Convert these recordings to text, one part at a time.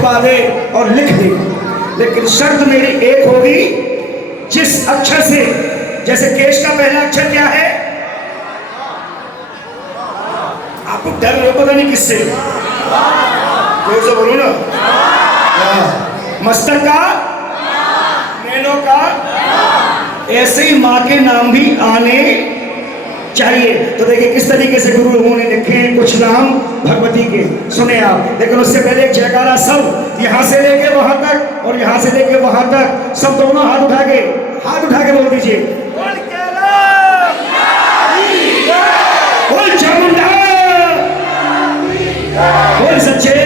लिखवा दे और लिख दे, लेकिन शर्त मेरी एक होगी, जिस अक्षर से, जैसे केश का पहला अक्षर क्या है? आपको डर रहे हो पता नहीं किससे, कोई से बोलो ना। मस्तक का, नैनो का, ऐसे ही माँ के नाम भी आने चाहिए। तो देखिए किस तरीके से गुरु लोगों ने लिखे हैं कुछ नाम भगवती के, सुने आप। लेकिन उससे पहले एक जयकारा सब, यहां से लेके वहां तक और यहां से लेके वहां तक, सब दोनों हाथ उठा के बोल दीजिए, बोल चामुंडा, बोल सच्चे।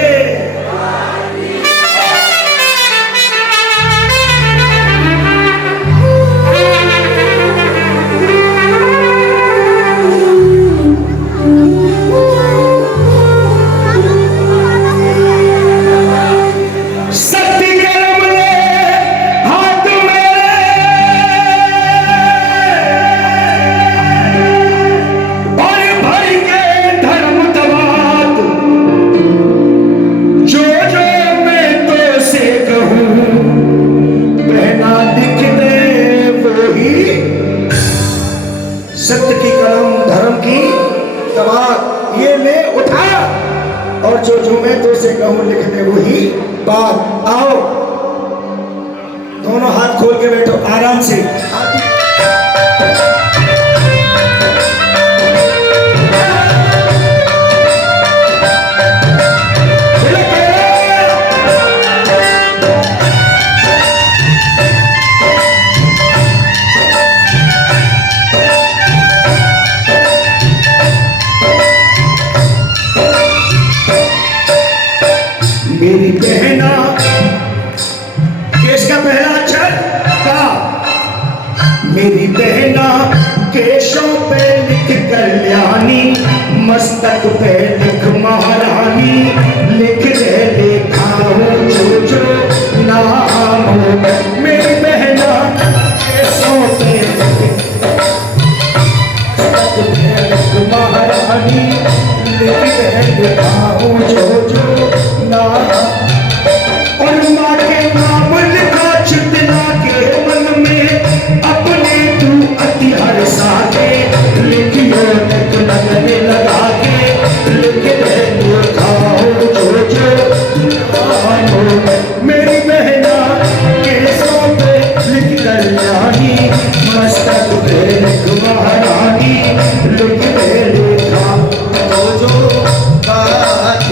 सत्य की कलम, धर्म की तवार, ये ले उठा, और जो मैं तो से कहूं लिख दे वही बात। आओ दोनों हाथ खोल के बैठो आराम से। मेरी बहना, केश का पहला अक्षर का, मेरी बहना केशों पे लिख कल्याणी, मस्तक पे लिख महारानी, लिख दे लिखा हूँ जो नाम हो। मेरी बहना केशों पे मस्तक पे लिख महारानी, लिख दे लिखा हूँ जो और माँ के नाम लिखा चितना के मन में, अपने तू अति हर साके, लिखियो लगने लगा के, लिख दे लिखा हो जो मेरी बहना केसों पे लिख कल्याणी, मस्तक पे लिख महारानी, लिख दे लिखा हो जो बात।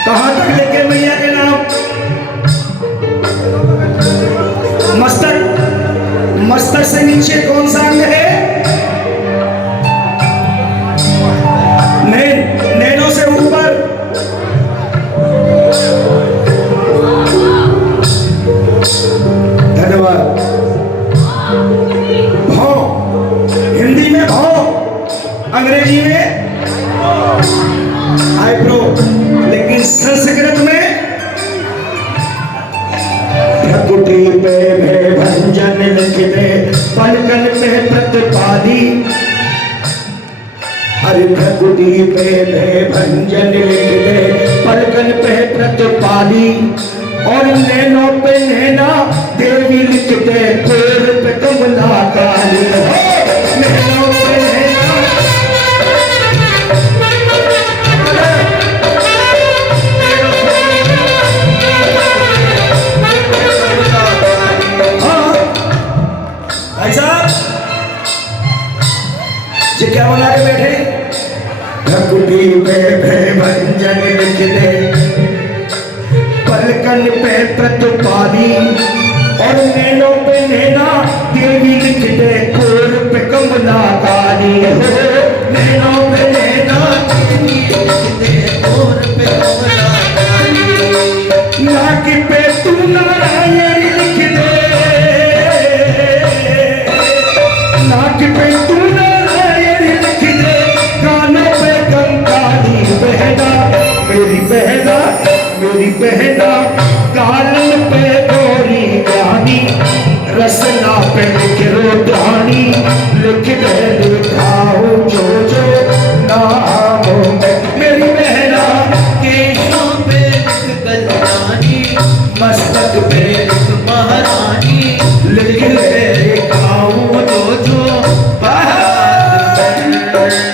कहां तक लेके मैया के नाम? मस्तक से नीचे कौन सा अंग है? नैनों से ऊपर धन्यवाद। भाव, हिंदी में भाव, अंग्रेजी में आईब्रो, लेकिन संस्कृत में भ्रकुटी पे भंजन लिख दे, पलकन पे प्रतिपादी। अरे भ्रकुटी पे भंजन लिख दे, पलकन पे प्रतिपादी, और नैनों पे नैना देवी लिख दे, पैर पे कमला काली। नैनों पे नैना, जी क्या बना के बैठे? भ्रकुटी पे भंजन लिख दे, पलकन पे प्रतिपादी, और नैनों पे नैना देवी लिख दे, कोर पे कमला काली। नैनों पे नैना देवी लिख दे, कोर पे कमला काली, नाक पे तू नारायण लिख दे, मस्तक पे लिख महारानी, लिख दे लिखाऊं जो बहादुर है।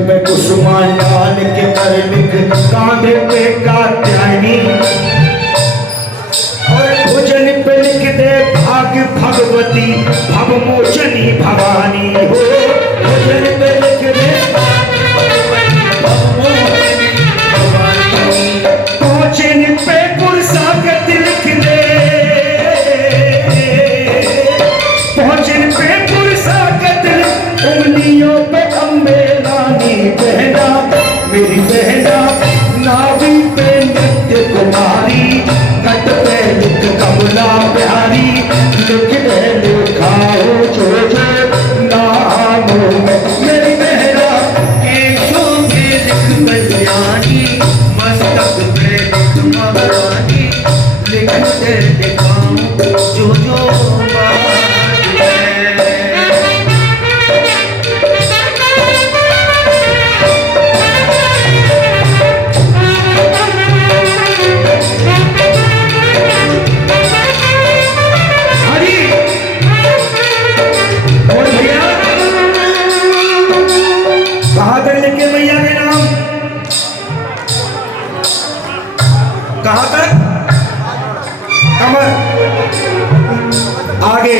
पे कुसुमान डाल के कर लिख कांधे पे कात्यायनी, और भोजन पे लिख दे भाग भगवती भवमोचनी भवानी हो। भोजन पे लिख दे भोजन पे पुरसागत लिख दे, भोजन पे पुरसागत उंगलियों पे अम्बे बहना मेरी बहना, नावी पे नित्य कुमारी, कट पे लिख कमला प्यारी, लिख दे लिखाओ जो नामों में मेरी बहना। केशों पे लिख कल्याणी, मस्तक पे लिख महारानी, लिख दे लिखाऊं जो बहादुर है। कहां तक? कमर आगे।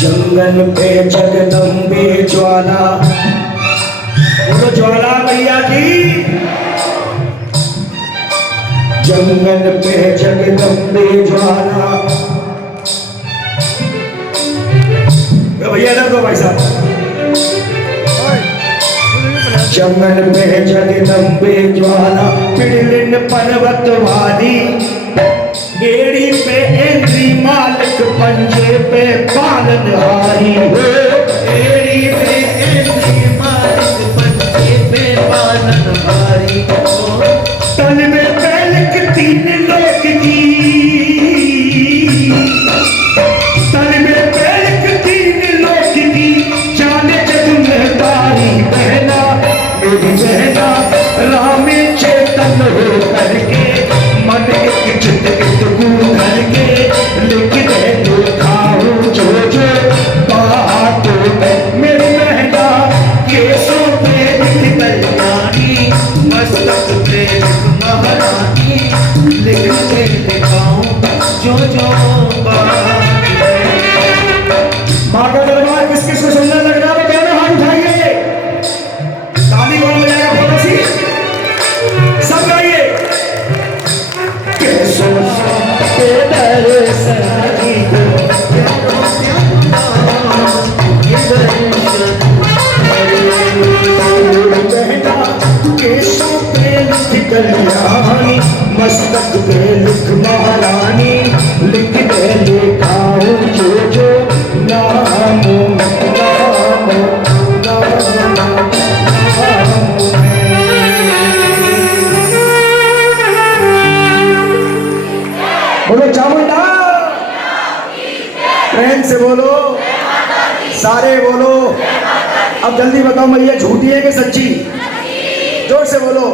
जंगल पे जगदम्बे ज्वाला, बोलो ज्वाला मैया की। जंगल पे जगदम्बे ज्वाला, भैया इधर दो भाई साहब। जंगल में जगदम्बे ज्वाला, पिड़लिन पर्वत वाली, एड़ी पे इंद्री मालिक, पंजे पे पालनहारी हो। एड़ी पे इंद्री मालिक, पंजे पे पालनहारी हो। तन में पैलक तीन लोक की, तन में पैलक तीन लोक की, जाने जगुनदारी बहना मेरी बहना। राम चेतन हो करके मन एक चित करके, लिख दे लिखाऊं जो बातों में मेरी बहना। केशों पे लिख कल्याणी, मस्तक पे लिख महारानी, लिख दे लिखाऊं जो बहादुर है। माँ का दरबार किस किस को सुंदर लग रहा है? दोनों हाथ उठाइए, ताली कौन बजाएगा? बोलो सी, सब गाइए। कैसो के दर्शन की हो, बहना केशों पे लिख कल्याणी, मस्तक पे लिख महारानी, लिख दे लिखाऊं जो नामों में बोलो चामुंडा, प्रेम से बोलो, सारे बोलो। अब जल्दी बताओ मैया झूठी है कि सच्ची? जोर से बोलो।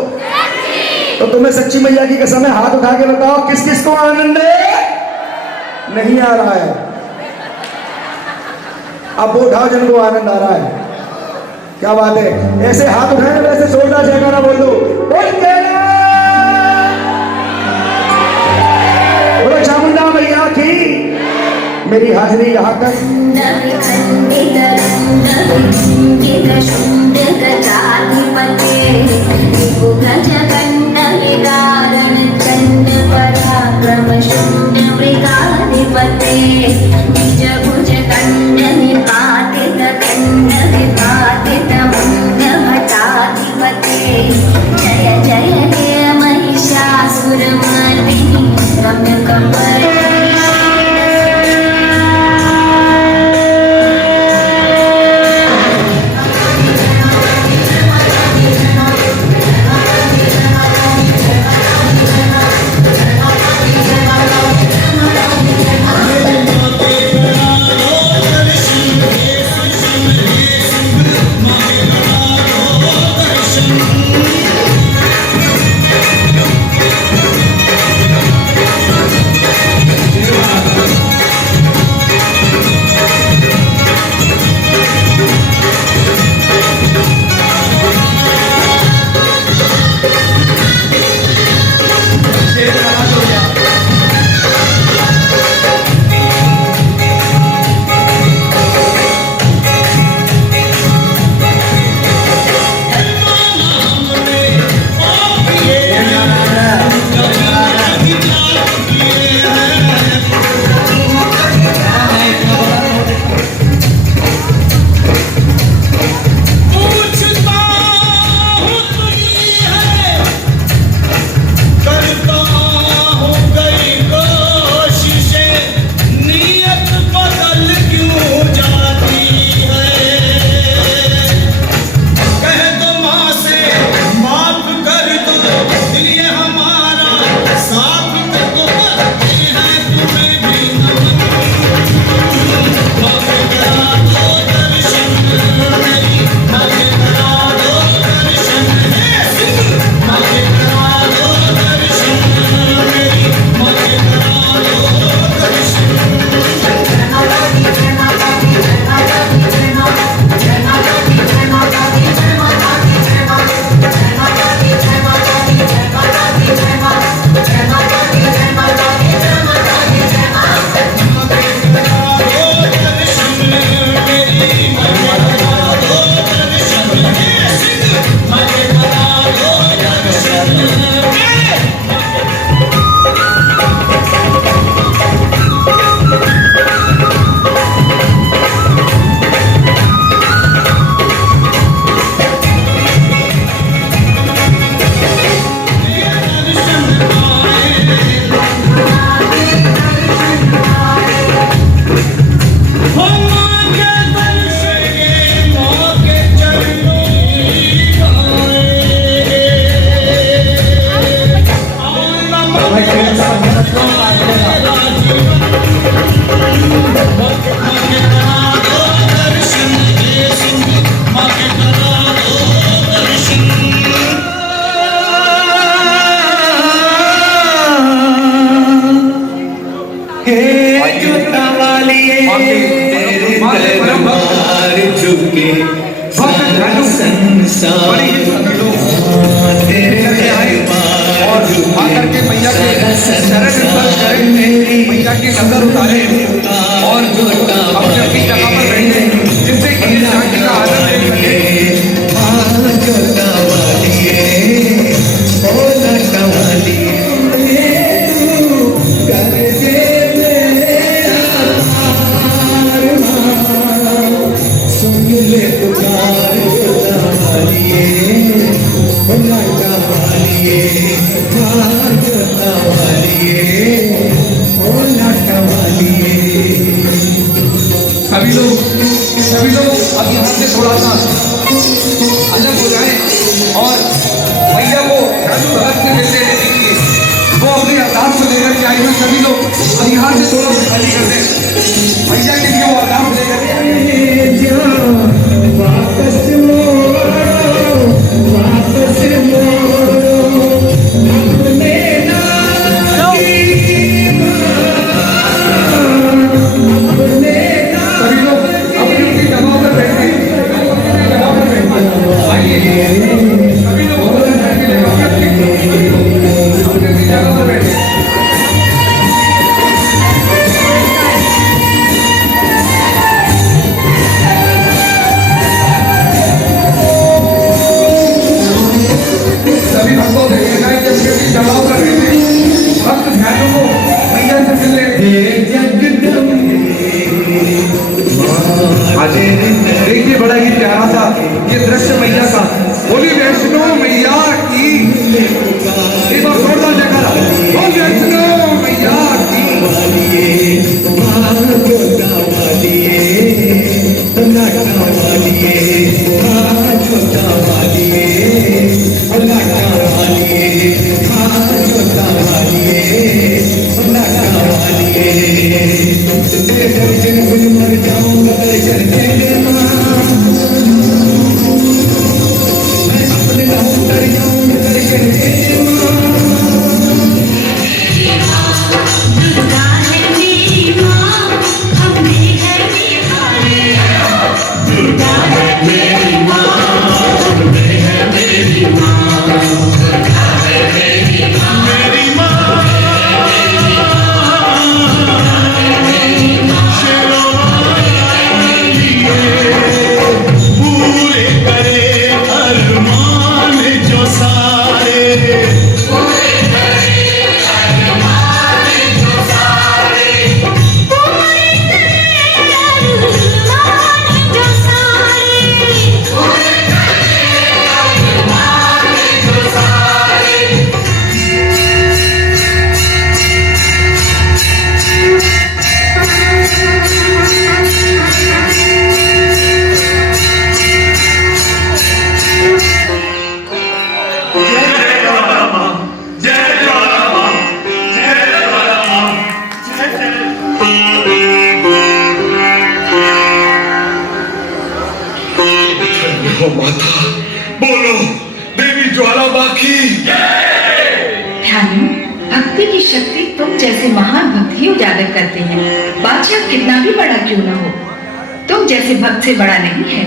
तो तुम्हें सच्ची मैया की कसम है, हाथ उठा के बताओ किस किस को आनंद है? नहीं आ रहा है। अब वो उठाओ जिनको आनंद आ रहा है। क्या बात है, ऐसे हाथ उठाए वैसे जोरदार जयकारा बोल दो। बोलो चामुंडा मैया की। मेरी हाजिरी यहाँ तक। निज भुज कंड निपातित कंड विपातित बड़ी ही सभी लोग लेके आए और आकर के मैया के चरण स्पर्श करें, मैया की नजर उतारे और अपनी अपनी जगह पर बैठे, जिससे कि इस शांति का आनंद ले सके। सभी लोग अब यहाँ से थोड़ा सा अलग हो जाए और भैया को राजू भगत से मिलते हैं, देखिए वो अपने अवतार को लेकर के आए हुए। सभी लोग अब यहाँ से थोड़ा खाली कर दें, भैया के लिए वो अवतार को लेकर के आए। वापस देखिए बड़ा ही प्यारा सा ये दृश्य मैया का। बोली वैष्णो मैया की, एक बार जोरदार जयकारा, बोल वैष्णो मैया की। हो माता, बोलो देवी ज्वालामाँ की। ध्यान, भक्ति की शक्ति तुम जैसे महान भक्त ही उजागर करते हैं। बादशाह कितना भी बड़ा क्यों न हो, तुम जैसे भक्त से बड़ा नहीं है।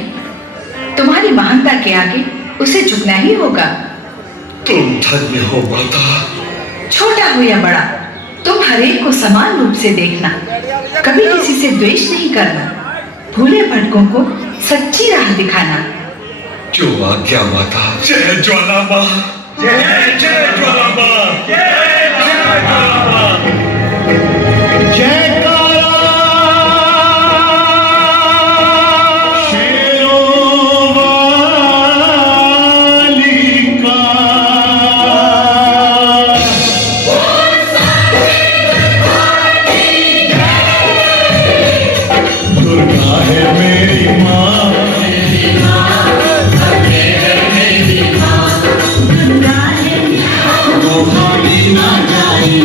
तुम्हारी महानता के आगे उसे झुकना ही होगा। तुम धन्य हो माता। छोटा हो या बड़ा, तुम हरेक को समान रूप से देखना, कभी किसी से द्वेष नहीं करना, भूले भटकों को सच्ची राह दिखाना। जो आज्ञा माता। जय ज्वालामाँ, जय जय ज्वालामाँ, जय जय ज्वालामाँ, जयकारा शेरों वाली का। दुर्गा है मेरी माँ, ना जाई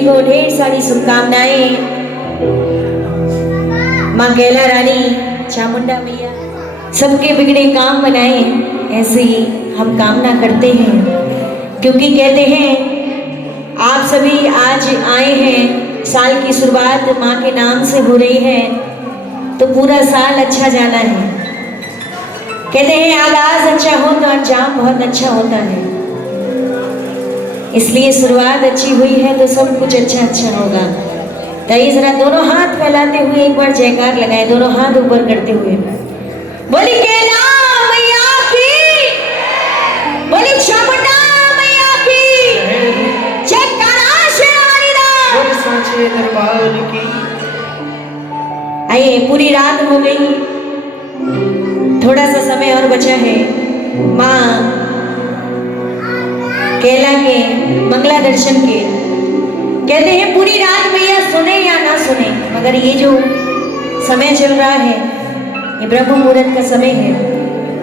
को ढेर सारी शुभकामनाएं। माँ कैला रानी, चामुंडा मैया सबके बिगड़े काम बनाए, ऐसे ही हम कामना करते हैं। क्योंकि कहते हैं आप सभी आज आए हैं, साल की शुरुआत माँ के नाम से हो रही है, तो पूरा साल अच्छा जाना है। कहते हैं आगाज अच्छा हो तो अंजाम बहुत अच्छा होता है, इसलिए शुरुआत अच्छी हुई है तो सब कुछ अच्छा अच्छा होगा। ताइए जरा दोनों हाथ फैलाते हुए एक बार जयकार लगाए, दोनों हाथ ऊपर करते हुए बोली कैला मैया की, बोली चामुंडा मैया की, जयकारा शेरावाली दा, बोल साचे दरबार की। आइए पूरी रात हो गई, थोड़ा सा समय और बचा है। माँ कैला के मंगला दर्शन के कहते हैं पूरी रात मैया सुने या ना सुने, मगर ये जो समय चल रहा है ये ब्रह्म मुहूर्त का समय है,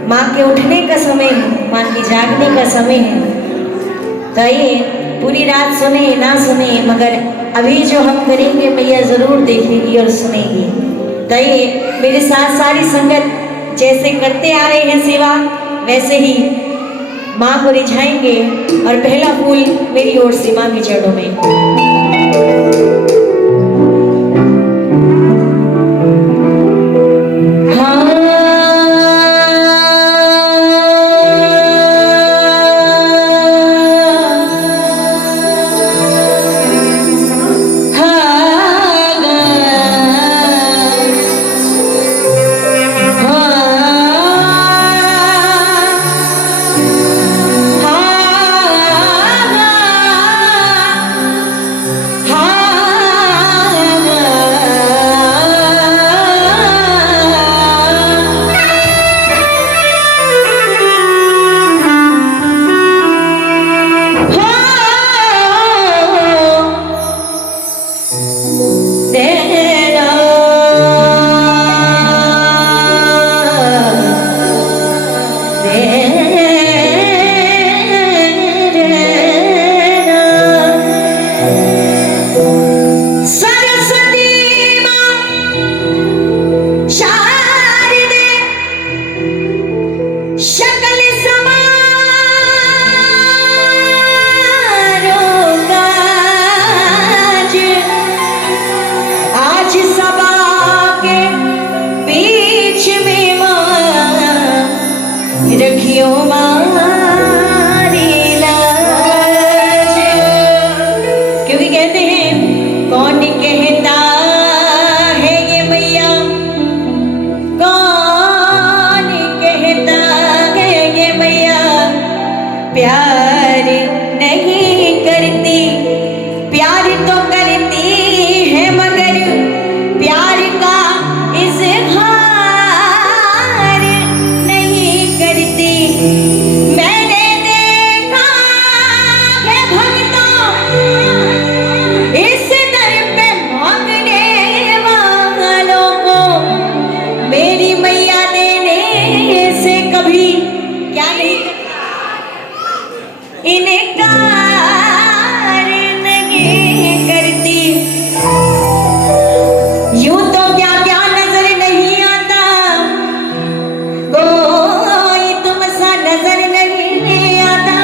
माँ के उठने का समय है, माँ के जागने का समय है। तो ये पूरी रात सुने ना सुने, मगर अभी जो हम करेंगे मैया जरूर देखेगी और सुनेगी। तो ये मेरे साथ सारी संगत जैसे करते आ रहे हैं सेवा, वैसे ही माँ को रिझाएंगे और पहला फूल मेरी ओर से माँ के चरणों में। रखियो मारी लाज, क्योंकि कहते हैं कौन कहता है ये मैया, कौन कहता है ये मैया प्यार नहीं करती, प्यार तो करती है मगर प्यार का इज़हार मैंने देखा है भक्तों इस दर पे मांगने वालों को, मेरी मैया देने से कभी क्या नहीं इनकार नहीं करती। यूं तो क्या क्या नजर नहीं आता, नजर नहीं आता,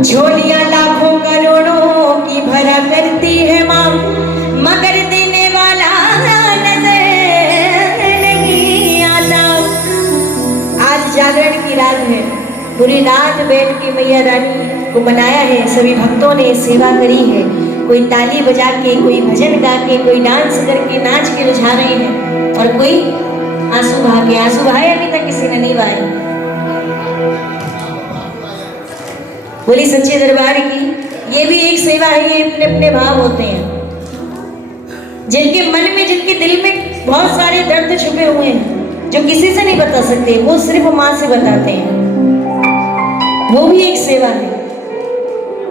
झोलियां लाखों करोड़ों की भरा करती है माँ, मगर देने वाला नजर नहीं आता। आज जागरण की रात है, पूरी रात बैठ के मैया रानी को मनाया है, सभी भक्तों ने सेवा करी है, कोई ताली बजा के, कोई भजन गा के, कोई डांस करके नाच के रुझा रहे हैं, और कोई आंसू बहा के। आंसू बहाए अभी तक किसी ने नहीं बहाए। बोली सच्चे दरबार की, ये भी एक सेवा है, ये अपने अपने भाव होते हैं, जिनके मन में, जिनके दिल में बहुत सारे दर्द छुपे हुए हैं, जो किसी से नहीं बता सकते, वो सिर्फ माँ से बताते हैं। वो भी एक सेवा है,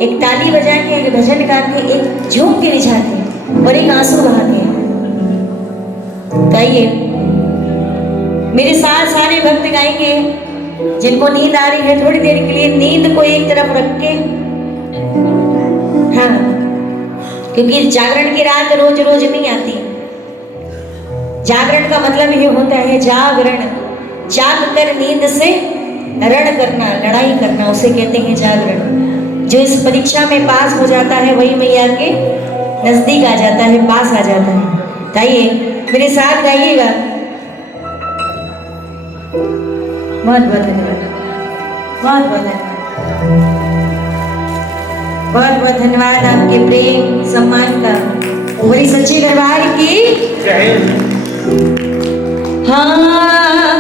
एक ताली बजा के, एक भजन गा के, एक झूम के रिझा के, और एक आंसू बहा के। गाइए, मेरे साथ सारे भक्त गाएंगे। जिनको नींद आ रही है थोड़ी देर के लिए नींद को एक तरफ रख के, हाँ क्योंकि जागरण की रात रोज रोज नहीं आती। जागरण का मतलब ये होता है जागरण, जाग कर नींद से रण करना, लड़ाई करना, उसे कहते हैं जागरण। जो इस परीक्षा में पास हो जाता है वही मैया के नजदीक आ जाता है, पास आ जाता है। गाइए, मेरे साथ गाइएगा। बहुत बहुत धन्यवाद, बहुत बहुत धन्यवाद, बहुत बहुत धन्यवाद आपके प्रेम सम्मान का। बड़ी सच्ची दरबार की हाँ।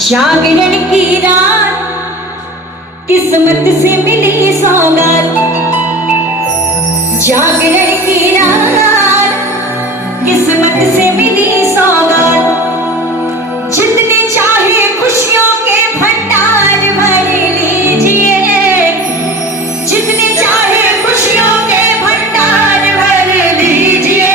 जागरण की रात किस्मत से मिली सौगात, जागरण की रात किस्मत से मिली सौगात। जितने चाहे खुशियों के भंडार भर लीजिए, जितने चाहे खुशियों के भंडार भर लीजिए।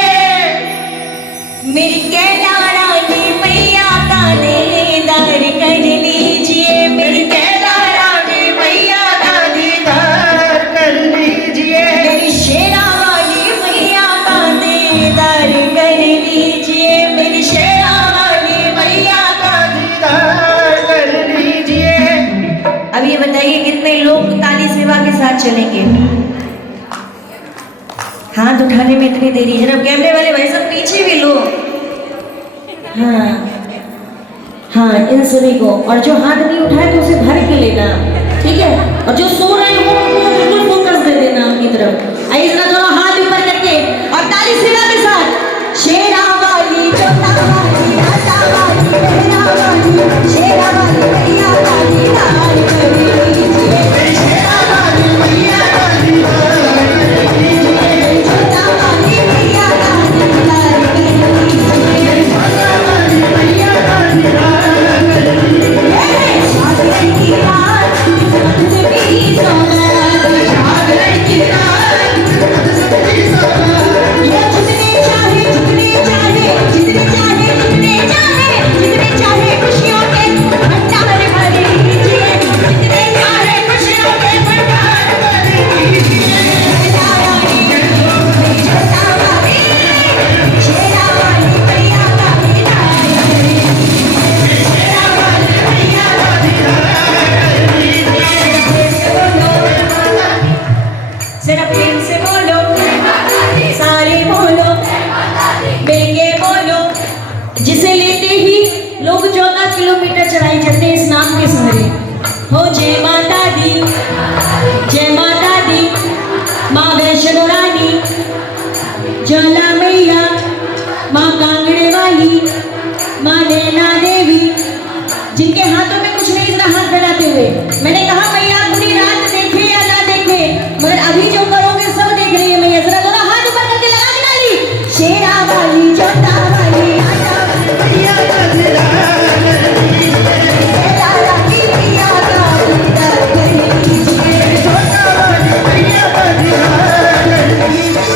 मेरी कैला रानी मैया का दीदार कर लीजिए, मेरी कैला रानी मैया का दीदार कर लीजिए। मेरी शेरा वाली मैया का दीदार कर लीजिए, मेरी शेरा वाली मैया का दीदार कर लीजिए। अब ये बताइए कितने लोग ताली सेवा के साथ चलेंगे? हाथ उठाने में इतनी देरी है ना। कैमरे वाले भाई सब पीछे भी लो। हाँ हाँ, इन सभी को, और जो हाथ नहीं उठाए तो उसे भर के लेना, ठीक है? और जो सो रहे हो उनको बिल्कुल फोकस दे देना आपकी तरफ। आइए जरा दोनों हाथ ऊपर करके और ताली सेवा के साथ। शेरा वाली जोता वाली आटा वाली मेरा वाली, शेरा वाली मैया का दीदार कर लीजिए, शेरा वाली मैया का दीदार कर लीजिए, जोता वाली मैया का दीदार कर लीजिए, जोता वाली मैया का दीदार कर लीजिए। जागरण की रात किस्मत से मिली सौगात, जागरण की रात किस्मत से मिली सौगात। ये जितने चाहे, जितने चाहे, जितने चाहे, जितने चाहे, जितने चाहे खुशियों के भंडार भर लीजिए, जितने चाहे खुशियों के भंडार भर लीजिए। शेरा वाली, जोता वाली, शेरा वाली मैया का दीदार कर लीजिए, शेरा वाली मैया का दीदार कर लीजिए। जरा प्रेम से बोलो, सारे बोलो, मिलके बोलो। जिसे लेते ही लोग 14 किलोमीटर चढ़ाई जाते हैं इस नाम के सहारे। हो जय माता दी, जय माता दी, माँ वैष्णो रानी, ज्वाला मैया, माँ कांगड़े वाली, माँ नैना देवी। जिनके हाथों में कुछ नहीं, जरा हाथ बढ़ाते हुए। मैंने कहा मैया पूरी रात देखे या ना देखे, मगर अभी जो करोगे सब देख रही है मैया। जरा दोनों हाथ ऊपर करके लगा के डाली। शेरा वाली, जोता वाली, आटा वाली मैया का दीदार कर लीजिए, शेरा वाली मैया का दीदार कर लीजिए, जोता वाली मैया का दीदार कर लीजिए।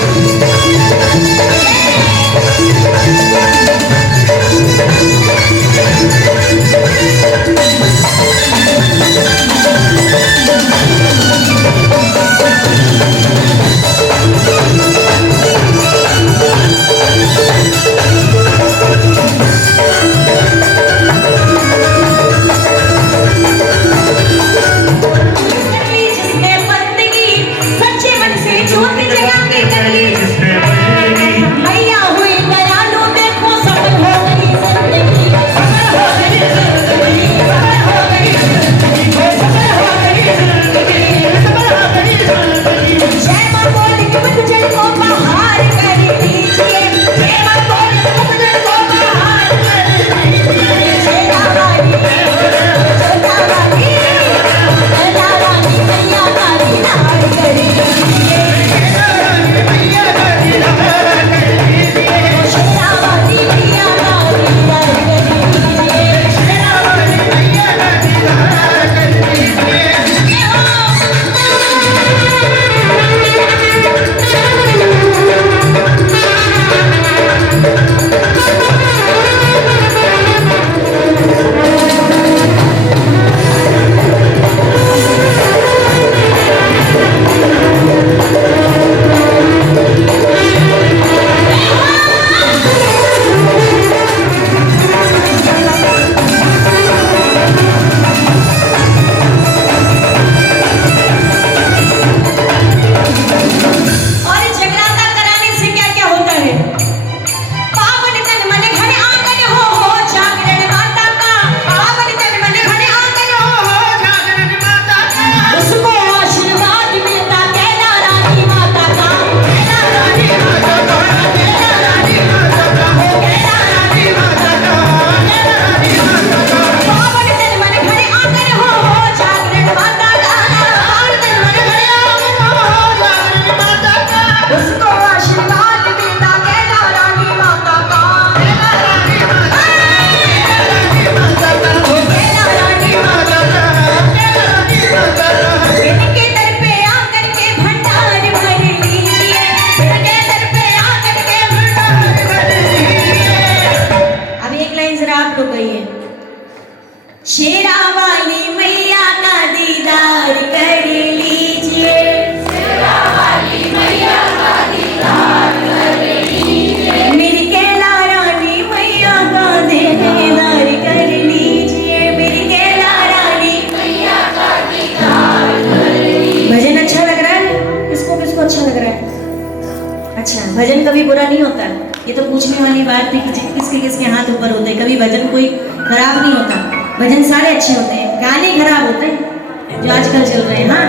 अच्छा, भजन कभी बुरा नहीं होता। ये तो पूछने वाली बात थी कि किसके किसके हाथ ऊपर होते हैं। कभी भजन कोई खराब नहीं होता, भजन सारे अच्छे होते हैं, गाने खराब होते हैं जो आजकल चल रहे हैं। हाँ,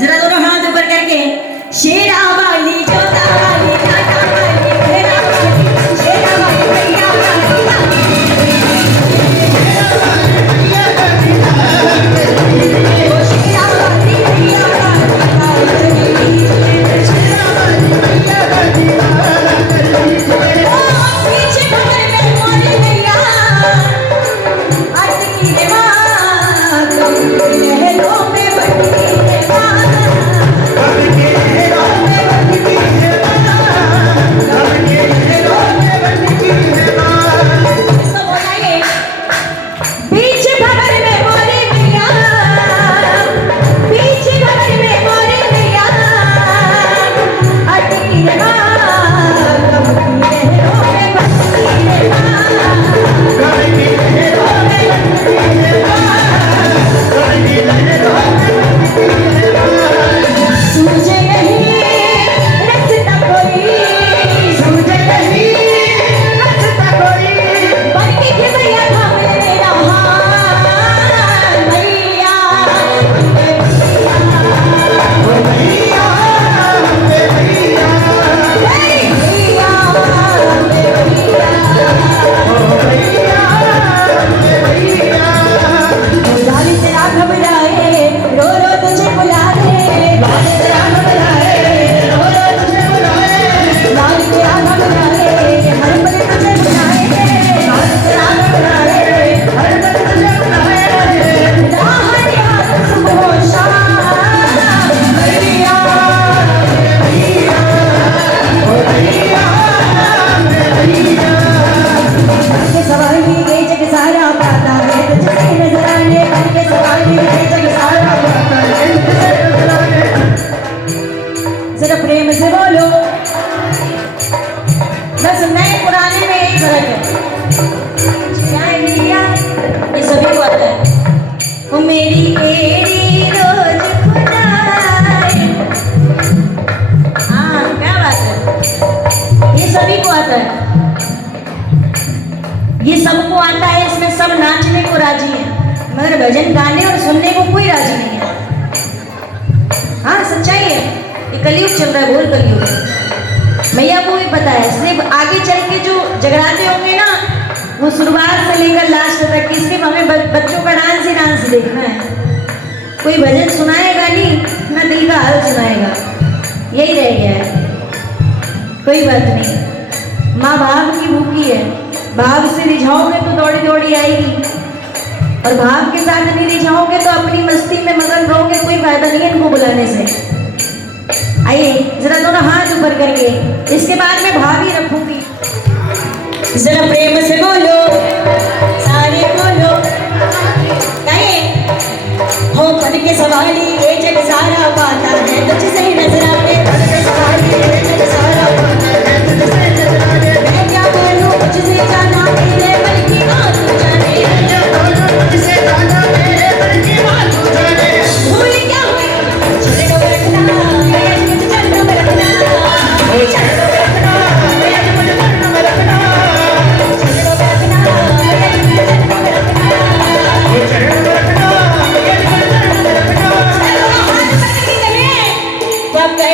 जरा दोनों हाथ ऊपर करके शेरा वाली जोता वाली काका वाली शेरा वाली शेरा वाली भैया ये सबको आता है, इसमें सब नाचने को राजी है, मगर भजन गाने और सुनने को कोई राजी नहीं है। हाँ सच्चाई है, ये कलयुग चल रहा है, बोल कलयुग। मैया को भी पता है, सिर्फ आगे चल के जो जगराते होंगे ना, वो शुरुआत से लेकर लास्ट तक की सिर्फ हमें बच्चों का डांस ही डांस देखना है। कोई भजन सुनाएगा नहीं ना, दिल का हाल सुनाएगा, यही रह गया है। कोई बात नहीं, माँ भाव की भूखी है, भाव से रिझाओगे तो दौड़ी दौड़ी आएगी, और भाव के साथ नहीं रिझाओगे तो अपनी मस्ती में मगन रहोगे, कोई फायदा नहीं है इनको बुलाने से। आइए जरा दोनों हाथ ऊपर करके, इसके बाद मैं भाव ही रखूंगी। जरा प्रेम से बोलो, सारे बोलो, हो पद के सवारी ये जग सारा पाता है, तुझसे ही नजर आते पद के सवारी ये जग सारा पाता है, तुझसे नजर आते। मैं क्या बोलूं मुझसे जाना मेरे मन की बात तू जाने, मैं क्या बोलूं मुझसे जाना मेरे मन की बात तू जाने। भूल क्या हुई छोड़ दो रखना, मैं तुझे चरण में रखना, छोड़ दो रखना, मैं तुझे चरण में रखना, छोड़ दो रखना, मैं तुझे चरण में रखना, चरण में रखना।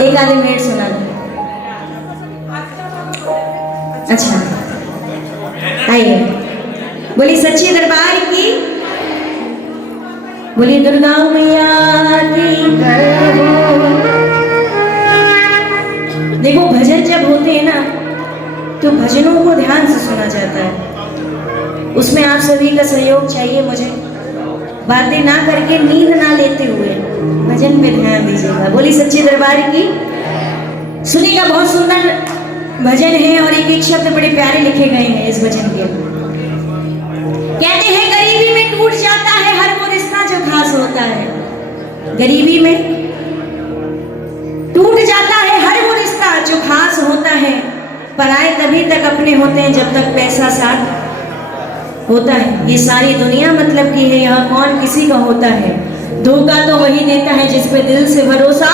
एक आधे मिनट सुना दो। अच्छा आइए, बोली सच्ची दरबार की, बोली दुर्गा मैया की जय हो। देखो भजन जब होते हैं ना तो भजनों को ध्यान से सुना जाता है, उसमें आप सभी का सहयोग चाहिए मुझे। बातें ना करके, नींद ना लेते हुए भजन पे ध्यान दीजिएगा। बोली सच्ची दरबार की। सुनिएगा, बहुत सुंदर भजन है और एक एक शब्द बड़े प्यारे लिखे गए हैं इस भजन के। कहते हैं गरीबी में टूट जाता है हर वो रिश्ता जो खास होता है। गरीबी में टूट जाता है हर वो रिश्ता जो खास होता है। पराए तभी तक अपने होते हैं जब तक पैसा साथ होता है। ये सारी दुनिया मतलब की है, यहाँ कौन किसी का होता है। धोखा तो वही देता है जिस पे दिल से भरोसा,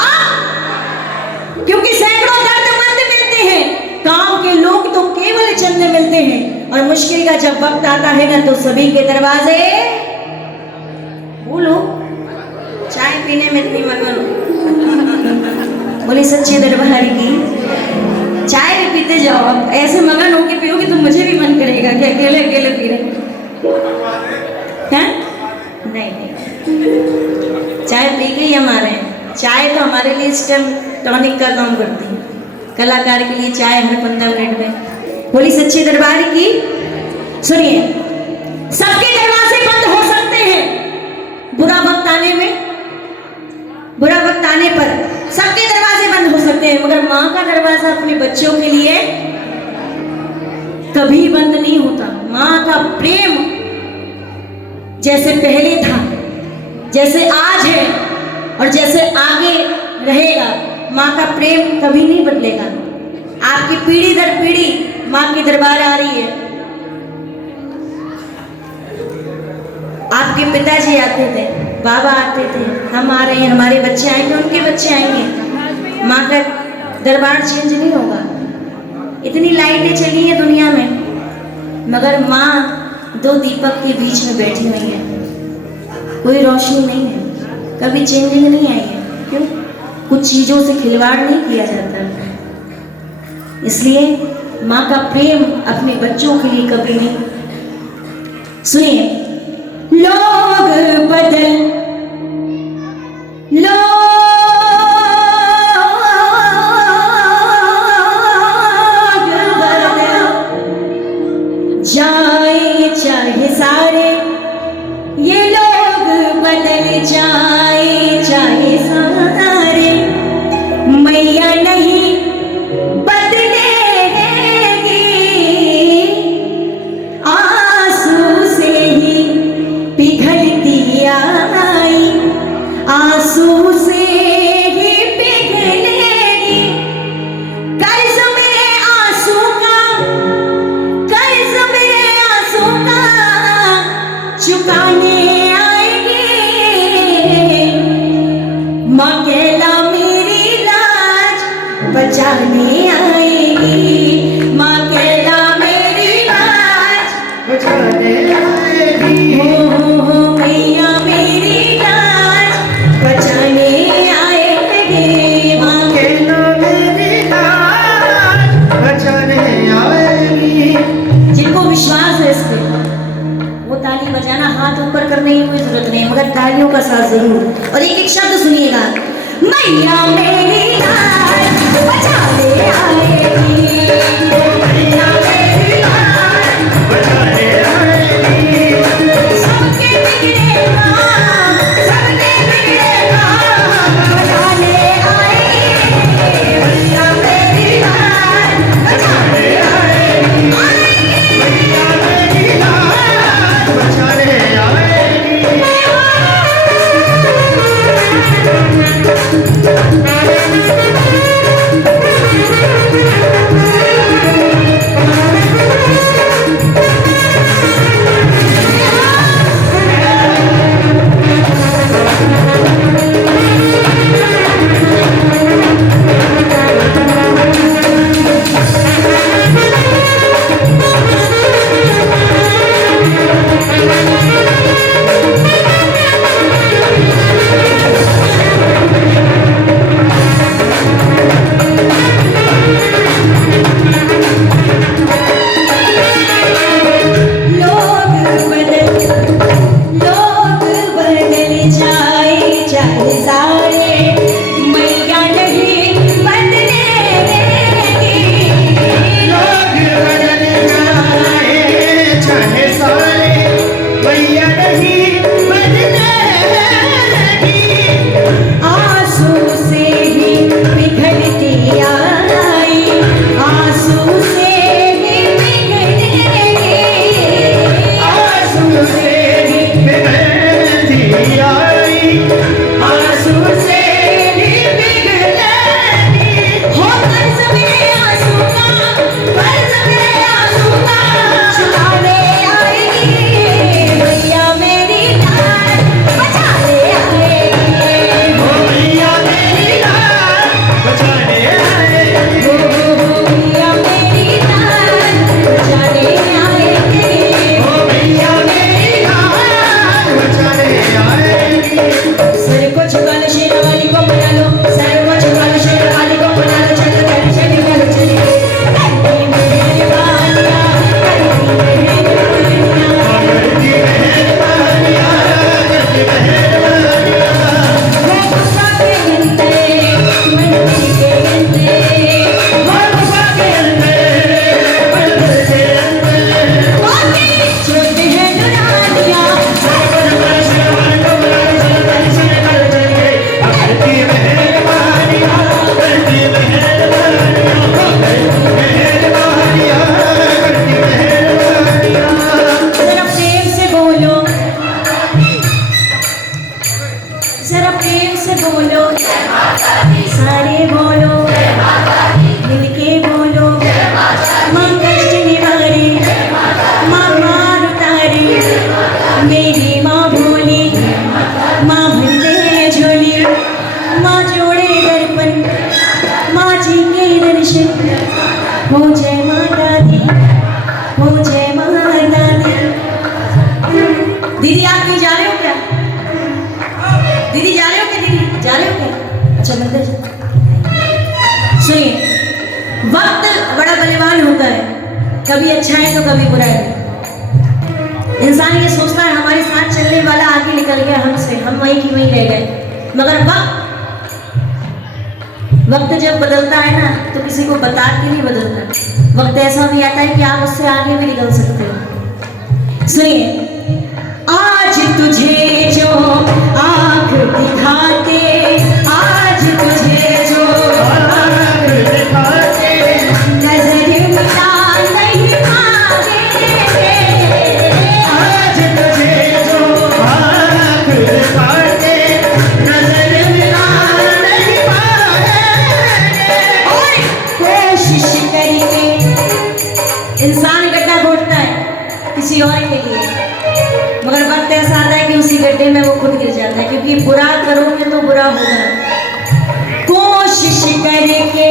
क्योंकि सैकड़ों दर्दमंद मिलते हैं, काम के लोग तो केवल चंद मिलते हैं। और मुश्किल का जब वक्त आता है ना तो सभी के दरवाजे बोलो। चाय पीने में इतनी मगन हो, बोली सच्ची दरबार की। चाय भी पीते जाओ, अब ऐसे मगन होके पियोगे तो मुझे भी मन करेगा कि अकेले अकेले पी रहे हैं। नहीं नहीं, चाय पी के ही हमारे, चाय तो हमारे लिए स्टम टॉनिक का काम करती है। कलाकार के लिए चाय हर 15 मिनट में। बोली सच्ची दरबार की। सुनिए, सबके दरवाजे बंद हो सकते हैं बुरा वक्त आने में, बुरा वक्त आने पर सबके दरवाजे बंद हो सकते हैं, मगर माँ का दरवाजा अपने बच्चों के लिए कभी बंद नहीं होता। माँ का प्रेम जैसे पहले था, जैसे आज है और जैसे आगे रहेगा, माँ का प्रेम कभी नहीं बदलेगा। आपकी पीढ़ी दर पीढ़ी माँ की दरबार आ रही है। आपके पिताजी आते थे, बाबा आते थे, हम आ रहे हैं, हमारे बच्चे आएंगे, उनके बच्चे आएंगे। माँ का दरबार चेंज नहीं होगा। इतनी लाइटें चली हैं दुनिया में, मगर माँ दो दीपक के बीच में बैठी हुई है, कोई रोशनी नहीं है, कभी चेंजिंग नहीं आई है। क्यों? कुछ चीजों से खिलवाड़ नहीं किया जाता, इसलिए माँ का प्रेम अपने बच्चों के लिए कभी नहीं। सुनिए, लोग बदल, लोग बदल जाए चाहे सारे, ये लोग बदल जाए चाहे सारे, मैया नहीं बचाने आएगी, माँ कहला मेरी लाज बचाने आएगी। हो मैया मेरी लाज बचाने आएगी, माँ कहला मेरी लाज बचाने आएगी। जिनको विश्वास है इस पे वो ताली बजाना, हाथ ऊपर करने की कोई जरूरत नहीं, मगर तालियों का साथ जरूर। और एक एक शब्द सुनिएगा, मैया मेरी लाज बचाने आएगी, मैया मेरी लाज बचाने आएगी। सबके बिगड़े काम, सबके बिगड़े काम बचाने आएगी, मैया मेरी लाज बचाने आएगी, मैया मेरी लाज बचाने आएगी। हो जय माता दी, हो जय माता दी। दीदी आप नहीं जा रहे हो क्या? दीदी जा रहे हो क्या? दीदी जा रहे हो क्या? अच्छा मंदिर सुनिए, वक्त बड़ा बलवान होता है, कभी अच्छा है तो कभी बुरा है। इंसान ये सोचता है हमारे साथ चलने वाला आगे निकल गया हमसे, हम वहीं की वहीं रह गए। मगर वक्त जब बदलता है ना तो किसी को बता के नहीं बदलता। वक्त ऐसा भी आता है कि आप उससे आगे भी निकल सकते हो। सुनिए, आज तुझे जो आँख दिखाते, आज तुझे जो आँख दिखाते, नजर मिला नहीं पाएंगे। आज तुझे जो आँख दिखाते, नजर मिला नहीं पाएंगे। और कोशिश करके इंसान गड्ढा खोदता है किसी और के लिए, मगर वक्त ऐसा आता है कि उसी गड्ढे में वो खुद गिर जाता है, क्योंकि बुरा करोगे तो बुरा होगा। कोशिश करके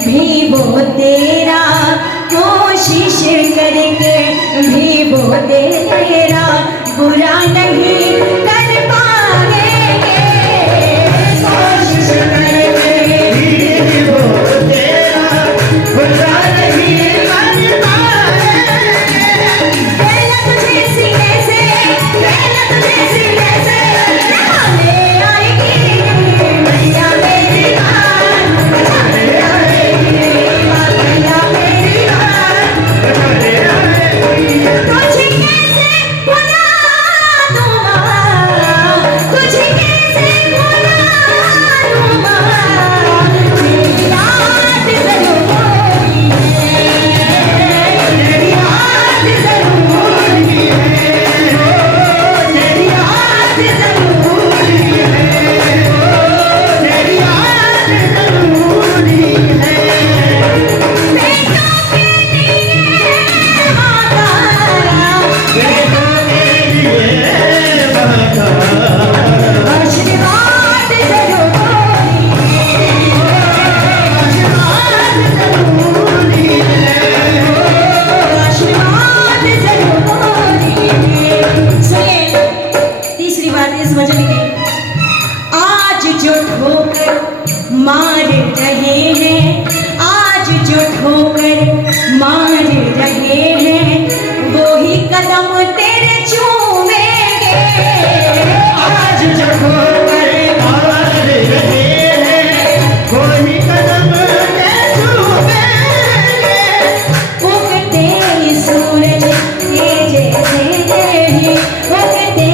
भी वो तेरा, कोशिश करके भी वो तेरा बुरा नहीं कर पाएंगे। कोशिश करके भी वो तेरा बुरा नहीं कर पाएंगे। कहना तुझे सीने से, कहना तुझे सीने से, ले आएगी मैया मेरी जान, ले आएगी मैया मेरी जान, ले आएगी। तुझे कैसे भुला दूंगा, तुझे कैसे भुला दूंगा, तेरी याद जरूरी है, तेरी याद जरूरी है, तेरी याद जरूरी है, तेरी याद जरूरी है। बेटों के लिए माता, बेटों के लिए माता, आशीर्वाद जरूरी है, आशीर्वाद जरूरी है, आशीर्वाद जरूरी है। सुनिए, तीसरी बात इस भजन की, आज जो ठोकर मार रहे हैं, आज जो ठोकर मार रहे हैं, वो ही कदम तेरे चूमेंगे। आज जो ठोकर मार रहे हैं, वो ही कदम तेरे चूमेंगे। उगते सूरज के जैसे ही, उगते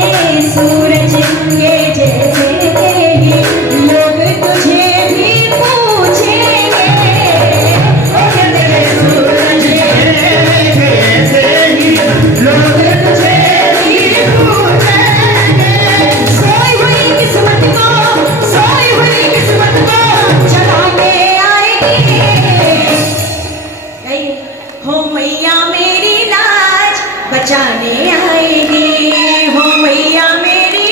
सूरज के जैसे ही, लोग तुझे भी पूछेंगे। उगते सूरज के जैसे ही, लोग तुझे भी पूछेंगे। सोई हुई किस्मत को, सोई हुई किस्मत को जगा के आएगी। हो मैया मेरी लाज बचाने आएगी, हो मैया मेरी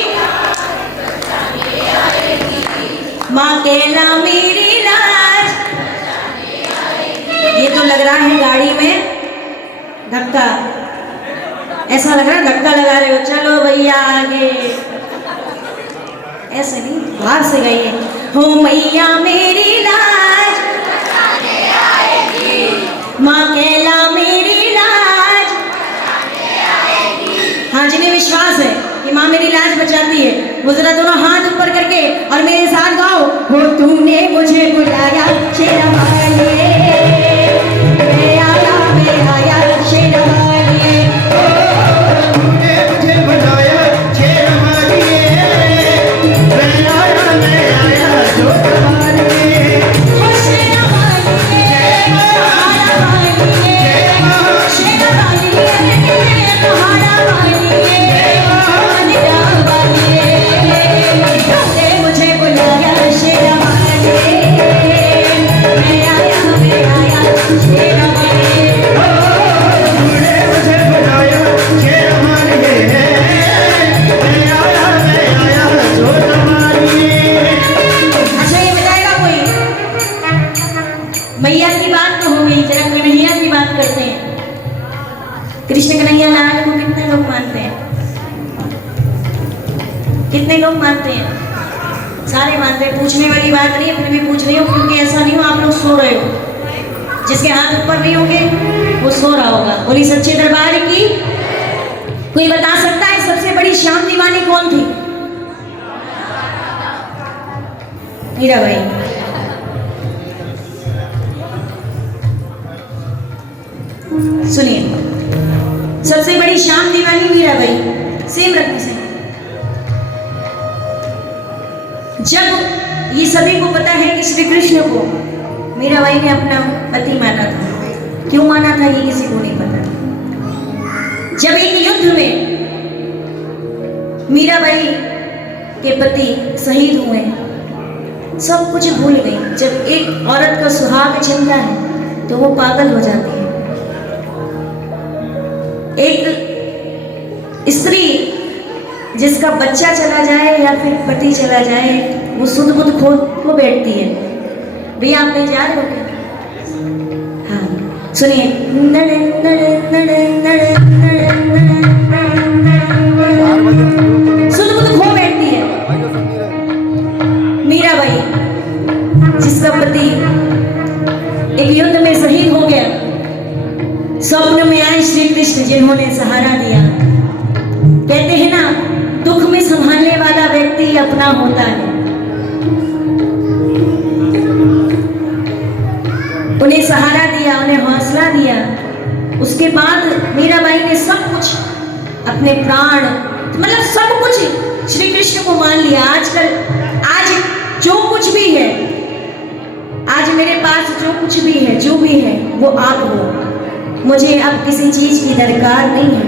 माँ कहला मेरी लाज। ये तो लग रहा है गाड़ी में धक्का, ऐसा लग रहा है धक्का लगा रहे हो, चलो भैया आगे। ऐसे नहीं, बाहर से गाइए, हो मैया मेरी लाज माँ कहला मेरी लाज। हाँ, जिन्हें विश्वास है कि माँ मेरी लाज बचाती है, वो जरा दोनों हाथ ऊपर करके और मेरे साथ गाओ, हो तूने मुझे बुलाया शेरा वालिए, मैं आया शेरा वालिए। हो तूने मुझे बुलाया शेरा वालिए, मैं आया जोत वालिए। हो शेरा वालिए, तुम्हारा वालिए, शेरा वालिए, तुम्हारा वालिए, मदिरा वालिए। तूने मुझे बुलाया शेरा वालिए, मैं आया शेरा वालिए। तूने मुझे बुलाया शेरा वालिए, मैं आया जोत वालिए। अच्छा, ये बताएगा कोई? मैया की बात तो हो गई, जरा कृष्ण कन्हैया लाल को कितने लोग मानते हैं? कितने लोग मानते हैं? सारे मानते हैं। पूछने वाली बात नहीं है, फिर भी पूछ रही हूँ क्योंकि ऐसा नहीं हो आप लोग सो रहे हो। जिसके हाथ ऊपर नहीं होंगे वो सो रहा होगा। बोली सच्चे दरबार की। कोई बता सकता है सबसे बड़ी श्याम दीवानी कौन थी? मीरा भाई। सुनिए, सबसे बड़ी श्याम दीवानी मीरा भाई। सेम रखने से जब ये सभी को पता है कि श्री कृष्ण को मीराबाई ने अपना पति माना था। क्यों माना था ये किसी को नहीं पता। जब एक युद्ध में मीराबाई के पति शहीद हुए, सब कुछ भूल गई। जब एक औरत का सुहाग छिनता है तो वो पागल हो जाती है। एक स्त्री जिसका बच्चा चला जाए या फिर पति चला जाए वो सुध बुध खो बैठती है। भैया आप कहीं जा रहे हो क्या? हाँ सुनिए। सुध बुध खो बैठती है मीराबाई, जिसका पति एक युद्ध में शहीद हो गया। स्वप्न में आए श्री कृष्ण जिन्होंने सहारा दिया। कहते हैं ना, दुख में संभालने वाला व्यक्ति अपना होता है। उन्हें सहारा दिया, उन्हें हौसला दिया। उसके बाद मीराबाई ने सब कुछ अपने प्राण, मतलब सब कुछ श्री कृष्ण को मान लिया। आज जो कुछ भी है, आज मेरे पास जो कुछ भी है, जो भी है वो आप हो। मुझे अब किसी चीज की दरकार नहीं है।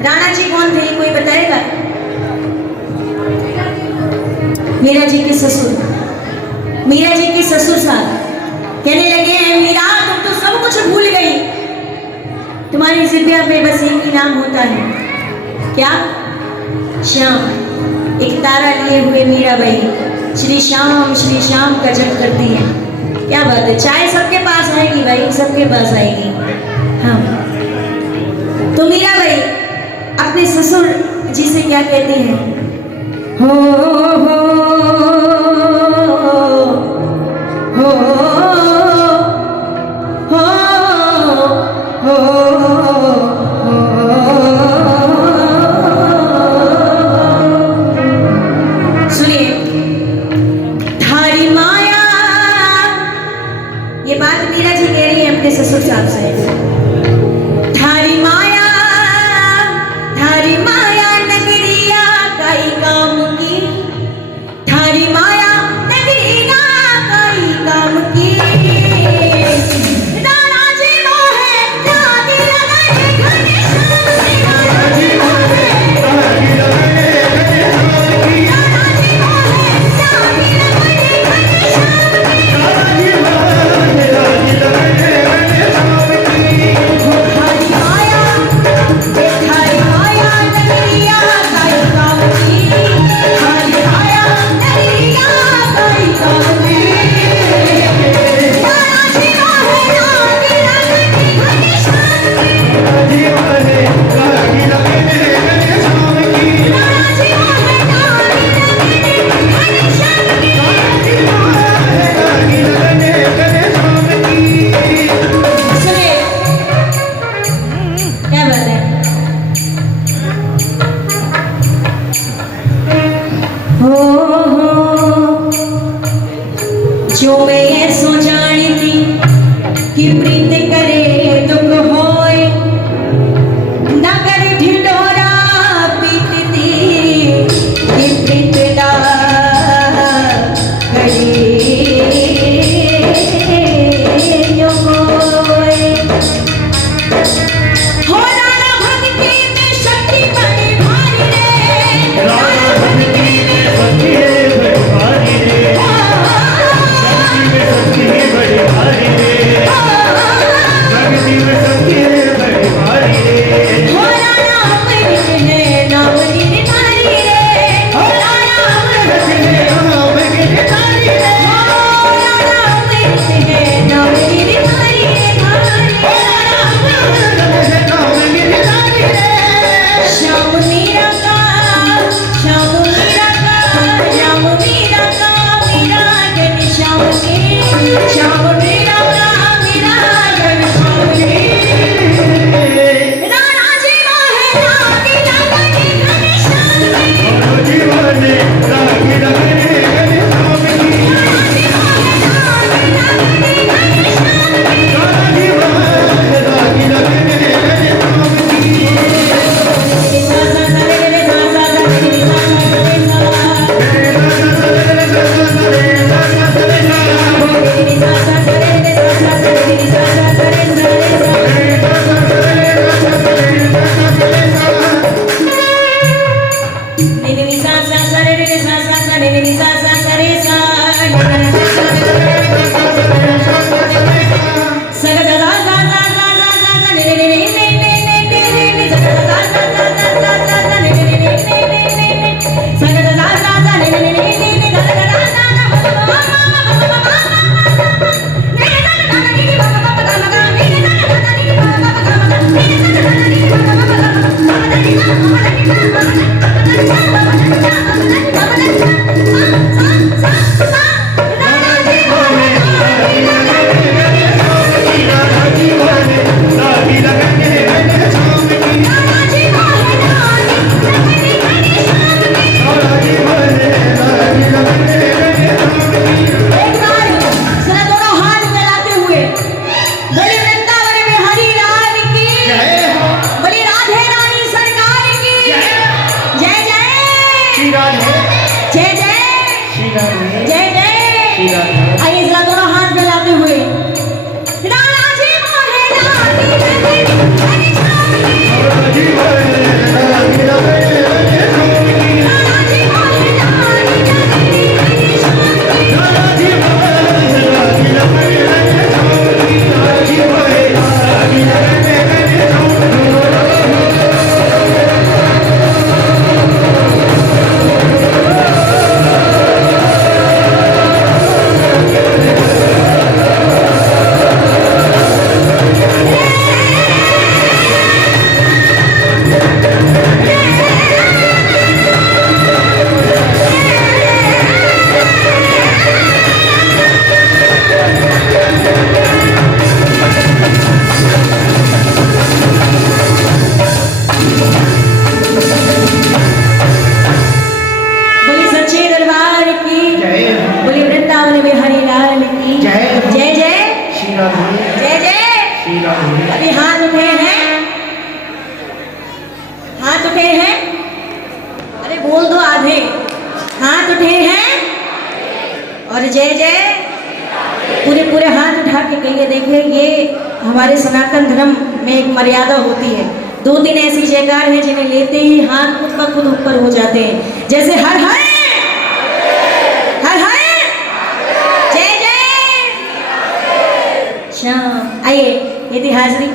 राणा जी कौन थे कोई बताएगा? मीरा जी के ससुर साहब कहने लगे हैं, मीरा तुम तो सब कुछ भूल गई। तुम्हारी जिब्या पे बस एक ही नाम होता है, क्या? श्याम। एक तारा लिए हुए मीराबाई श्री श्याम का जप करती है। क्या बात है। चाय सबके पास आएगी भाई, सबके पास आएगी। हाँ, तो मीराबाई अपने ससुर जी से क्या कहती है? हो हो हो हो हो सुनिए, थारी माया, ये बात मीरा जी कह रही है अपने ससुर साहब से। थारी माया नगरिया काई काम की। थारी माया नगरिया काई काम की। राणा जी वो है राधी लगाए घनश्याम। राणा जी वो है राधी लगाए जो मैं ये सो जानी थी कि प्रीत करे दुख होए, नगर ढिंडोरा पीटती कि प्रीत ना करे जो होए। हो राणा भक्ति में शक्ति बड़ी भारी रे। राणा भक्ति में शक्ति बड़ी भारी रे। आइए जरा दोनों हाथ मिलाते हुए राणा जी मोहे लागी लगे हरी छाती। राणा जी मोहे लागी लगे हरी छाती। बोली सच्चे दरबार की बोली वृंदावन में हरि लाल की जय जय जय जय जय। अभी हाथ उठे हैं, हाथ उठे हैं, अरे बोल दो आधे, हाथ उठे हैं और जय जय पूरे पूरे हाथ उठा के कहिए। देखिए ये हमारे सनातन धर्म में एक मर्यादा होती है, 2-3 ऐसी जयकार है जिन्हें लेते ही हाथ खुद ब खुद ऊपर हो जाते हैं, जैसे हर हर हर हर जय जय श्याम। आइए यदि हाजिरी